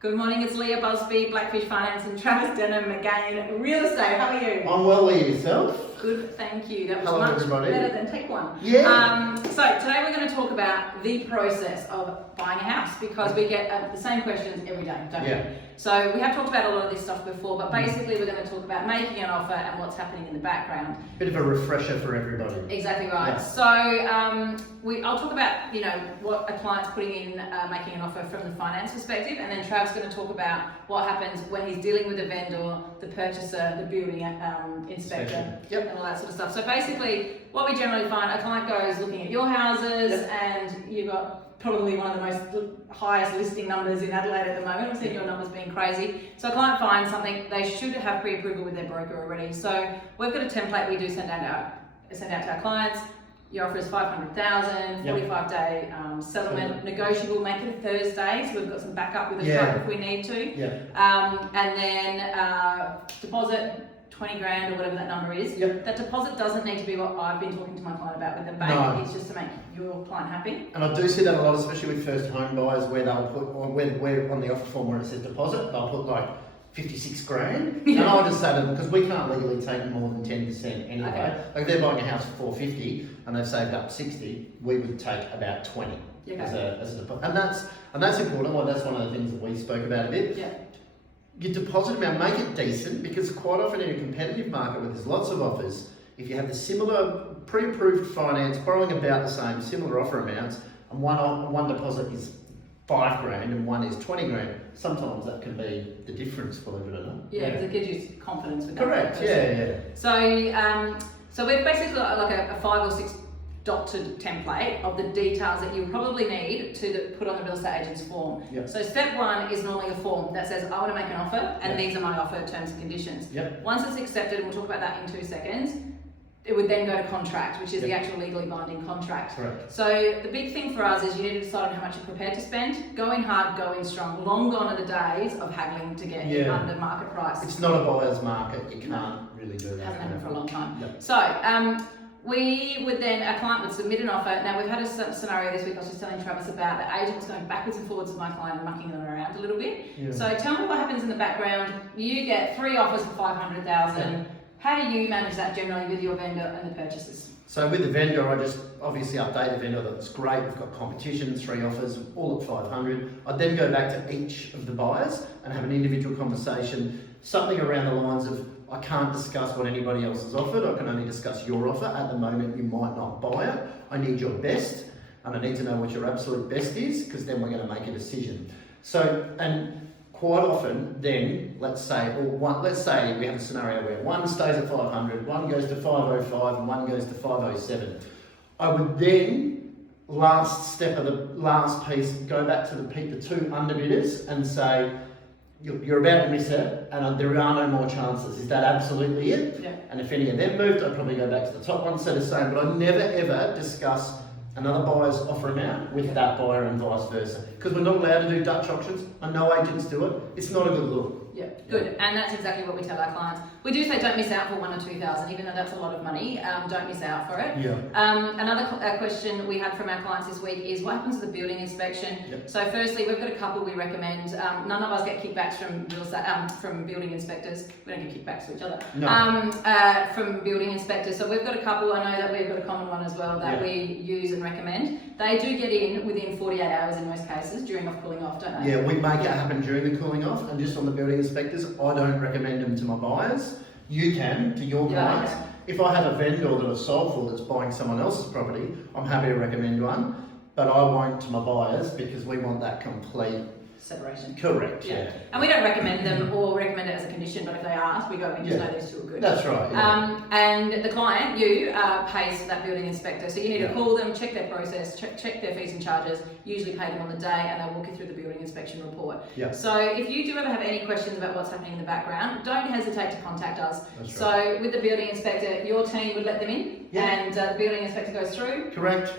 Good morning, it's Leah Busby, Blackfish Finance, and Travis Denham again, real estate. How are you? I'm well, Leah, yourself? Good, thank you. That was Hello, much everybody. better than take one. Yeah. So today we're going to talk about the process of buying a house because we get the same questions every day, don't we? So we have talked about a lot of this stuff before, but basically we're going to talk about making an offer and what's happening in the background. Bit of a refresher for everybody. Exactly right. Yeah. So I'll talk about what a client's putting in making an offer from the finance perspective, and then Trav's going to talk about what happens when he's dealing with the vendor, the purchaser, the building inspector, and all that sort of stuff. So basically, what we generally find, a client goes looking at your houses, and you've got probably one of the most highest listing numbers in Adelaide at the moment. We're seeing your numbers being crazy. So a client finds something, they should have pre-approval with their broker already. So we've got a template we do send out to our clients. Your offer is $500,000, 45-day settlement, negotiable, make it a Thursday, so we've got some backup with a truck if we need to. And then deposit, 20 grand or whatever that number is. That deposit doesn't need to be what I've been talking to my client about with the bank. No. It's just to make your client happy. And I do see that a lot, especially with first home buyers, where they'll put, or where on the offer form where it says deposit, they'll put like 56 grand. And I just say to them, because we can't legally take more than 10% anyway. Like if they're buying a house for 450 and they've saved up 60, we would take about 20 as a deposit. And that's important. Well, that's one of the things that we spoke about a bit. Your deposit amount, make it decent, because quite often in a competitive market where there's lots of offers, if you have the similar pre-approved finance, borrowing about the same, similar offer amounts, and one deposit is 5 grand and one is 20 grand, sometimes that can be the difference, believe it or not. Because it gives you confidence with that. Correct, So we've basically got like a 5 or 6 dotted template of the details that you probably need to put on the real estate agent's form. So step 1 is normally a form that says, I want to make an offer, and these are my offer terms and conditions. Once it's accepted, and we'll talk about that in 2 seconds, it would then go to contract, which is the actual legally binding contract. So the big thing for us is you need to decide on how much you're prepared to spend. Going hard, going strong. Long gone are the days of haggling to get under market price. It's not a buyer's market. You can't really do that. Hasn't happened for a long time. So we would then, a client would submit an offer. Now we've had a scenario this week I was just telling Travis about. The agent was going backwards and forwards with my client and mucking them around a little bit. So tell me what happens in the background. You get 3 offers for 500,000. How do you manage that generally with your vendor and the purchasers? So with the vendor, I just obviously update the vendor that it's great, we've got competition, 3 offers, all at 500. I'd then go back to each of the buyers and have an individual conversation, something around the lines of, I can't discuss what anybody else has offered, I can only discuss your offer. At the moment, you might not buy it. I need your best, and I need to know what your absolute best is, because then we're going to make a decision. So, and quite often, then, let's say we have a scenario where one stays at 500, one goes to 505, and one goes to 507. I would then, last step of the last piece, go back to the 2 underbidders and say, you're about to miss it, and there are no more chances. Is that absolutely it? And if any of them moved, I'd probably go back to the top one, say the same, but I'd never ever discuss another buyer's offer amount with that buyer and vice versa. Because we're not allowed to do Dutch auctions. I know agents do it. It's not a good look. Good. And that's exactly what we tell our clients. We do say don't miss out for 1,000 or 2,000, even though that's a lot of money. Don't miss out for it. Another question we had from our clients this week is what happens to the building inspection? So firstly, we've got a couple we recommend. None of us get kickbacks from building inspectors. We don't get kickbacks to each other. From building inspectors. So we've got a couple. I know that we've got a common one as well that we use and recommend. They do get in within 48 hours in most cases during cooling off, don't they? We make it happen during the cooling off, and just on the building inspectors, I don't recommend them to my buyers. You can, to your clients. If I have a vendor that I've sold for that's buying someone else's property, I'm happy to recommend one, but I won't to my buyers because we want that complete separation. Correct, And we don't recommend them or recommend it as a condition, but if they ask, we go, we just know these 2 are good. That's right. And the client, pays that building inspector. So you need to call them, check their process, check their fees and charges, usually pay them on the day, and they'll walk you through the building inspection report. So if you do ever have any questions about what's happening in the background, don't hesitate to contact us. So with the building inspector, your team would let them in, and the building inspector goes through. Correct.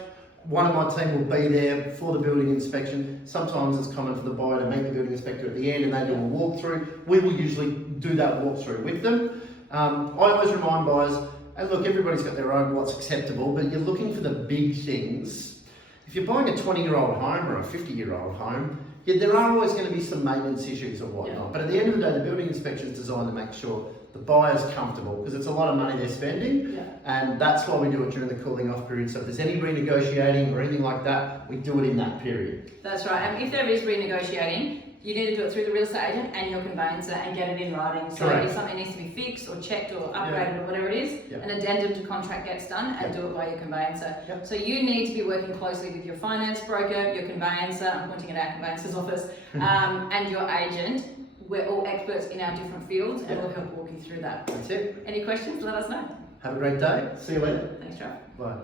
One of my team will be there for the building inspection. Sometimes it's common for the buyer to meet the building inspector at the end and they do a walkthrough. We will usually do that walkthrough with them. I always remind buyers, and look, everybody's got their own what's acceptable, but you're looking for the big things. If you're buying a 20-year-old home or a 50-year-old home, Yeah, there are always going to be some maintenance issues or whatnot, Yeah. but at the end of the day, the building inspection is designed to make sure the buyer's comfortable because it's a lot of money they're spending, Yeah. and that's why we do it during the cooling off period. So if there's any renegotiating or anything like that, we do it in that period. That's right. And if there is renegotiating, you need to do it through the real estate agent and your conveyancer and get it in writing. So Correct. if something needs to be fixed or checked or upgraded or whatever it is, Yeah. an addendum to contract gets done and Yeah. do it by your conveyancer. Yeah. So you need to be working closely with your finance broker, your conveyancer, I'm pointing at our conveyancer's office, and your agent. We're all experts in our different fields and Yeah. we'll help walk you through that. That's it. Any questions? Let us know. Have a great day. See you later. Thanks, Trav. Bye.